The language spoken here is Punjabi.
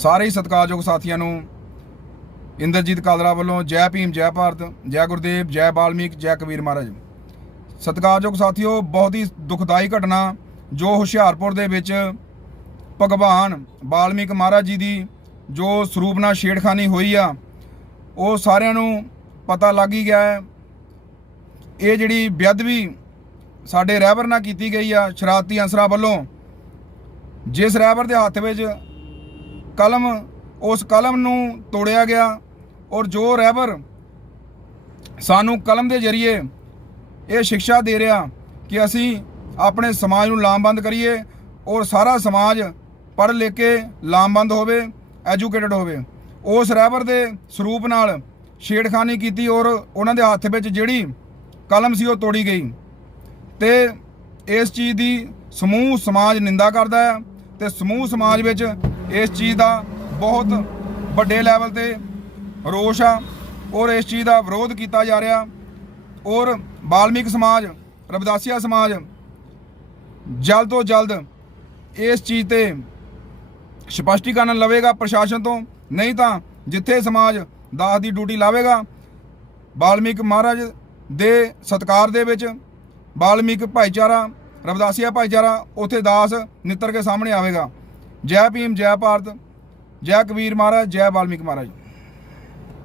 ਸਾਰੇ ਹੀ ਸਤਿਕਾਰਯੋਗ ਸਾਥੀਆਂ ਨੂੰ ਇੰਦਰਜੀਤ ਕਾਲਰਾ ਵੱਲੋਂ ਜੈ ਭੀਮ, ਜੈ ਭਾਰਤ, ਜੈ ਗੁਰਦੇਵ, ਜੈ ਬਾਲਮੀਕ, ਜੈ ਕਬੀਰ ਮਹਾਰਾਜ। ਸਤਿਕਾਰਯੋਗ ਸਾਥੀਓ, ਬਹੁਤ ਹੀ ਦੁਖਦਾਈ ਘਟਨਾ ਜੋ ਹੁਸ਼ਿਆਰਪੁਰ ਦੇ ਵਿੱਚ ਭਗਵਾਨ ਬਾਲਮੀਕ ਮਹਾਰਾਜ ਜੀ ਦੀ ਜੋ ਸਰੂਪ ਨਾਲ ਛੇੜਖਾਨੀ ਹੋਈ ਆ, ਉਹ ਸਾਰਿਆਂ ਨੂੰ ਪਤਾ ਲੱਗ ਹੀ ਗਿਆ ਹੈ। ਇਹ ਜਿਹੜੀ ਬੇਅਦਬੀ ਸਾਡੇ ਰਹਿਬਰ ਨਾਲ ਕੀਤੀ ਗਈ ਆ, ਸ਼ਰਾਰਤੀ ਅਨਸਰਾਂ ਵੱਲੋਂ, ਜਿਸ ਰਹਿਬਰ ਦੇ ਹੱਥ ਵਿੱਚ ਕਲਮ, ਉਸ ਕਲਮ ਨੂੰ ਤੋੜਿਆ ਗਿਆ ਔਰ ਜੋ ਰਹਿਬਰ ਸਾਨੂੰ ਕਲਮ ਦੇ ਜ਼ਰੀਏ ਇਹ ਸਿੱਖਿਆ ਦੇ ਰਿਹਾ ਕਿ ਅਸੀਂ ਆਪਣੇ ਸਮਾਜ ਨੂੰ ਲਾਮਬੰਦ ਕਰੀਏ ਔਰ ਸਾਰਾ ਸਮਾਜ ਪੜ੍ਹ ਲਿਖ ਕੇ ਲਾਮਬੰਦ ਹੋਵੇ, ਐਜੂਕੇਟਡ ਹੋਵੇ। ਉਸ ਰਹਿਬਰ ਦੇ ਸਰੂਪ ਨਾਲ ਛੇੜਖਾਨੀ ਕੀਤੀ ਔਰ ਉਹਨਾਂ ਦੇ ਹੱਥ ਵਿੱਚ ਜਿਹੜੀ ਕਲਮ ਸੀ ਉਹ ਤੋੜੀ ਗਈ ਤੇ ਇਸ ਚੀਜ਼ ਦੀ ਸਮੂਹ ਸਮਾਜ ਨਿੰਦਾ ਕਰਦਾ ਹੈ ਤੇ ਸਮੂਹ ਸਮਾਜ ਵਿੱਚ ਇਸ ਚੀਜ਼ ਦਾ ਬਹੁਤ ਵੱਡੇ ਲੈਵਲ ਤੇ ਰੋਸ਼ ਆ ਔਰ ਇਸ ਚੀਜ਼ ਦਾ ਵਿਰੋਧ ਕੀਤਾ ਜਾ ਰਿਹਾ ਔਰ ਬਾਲਮੀਕ ਸਮਾਜ, ਰਵਿਦਾਸੀਆ ਸਮਾਜ ਜਲਦ ਤੋਂ ਜਲਦ ਇਸ ਚੀਜ਼ ਤੇ ਸਪਸ਼ਟੀਕਰਨ ਲਵੇਗਾ ਪ੍ਰਸ਼ਾਸਨ ਤੋਂ, ਨਹੀਂ ਤਾਂ ਜਿੱਥੇ ਸਮਾਜ ਦਾਸ ਦੀ ਡਿਊਟੀ ਲਾਵੇਗਾ ਬਾਲਮੀਕ ਮਹਾਰਾਜ ਦੇ ਸਤਕਾਰ ਦੇ ਵਿੱਚ ਬਾਲਮੀਕ ਭਾਈਚਾਰਾ, ਰਵਿਦਾਸੀਆ ਭਾਈਚਾਰਾ ਉਥੇ ਦਾਸ ਨਿੱਤਰ ਕੇ ਸਾਹਮਣੇ ਆਵੇਗਾ। ਜੈ ਭੀਮ ਜੈ ਭਾਰਤ ਜੈ ਕਬੀਰ ਮਹਾਰਾਜ ਜੈ ਬਾਲਮੀਕ ਮਹਾਰਾਜ।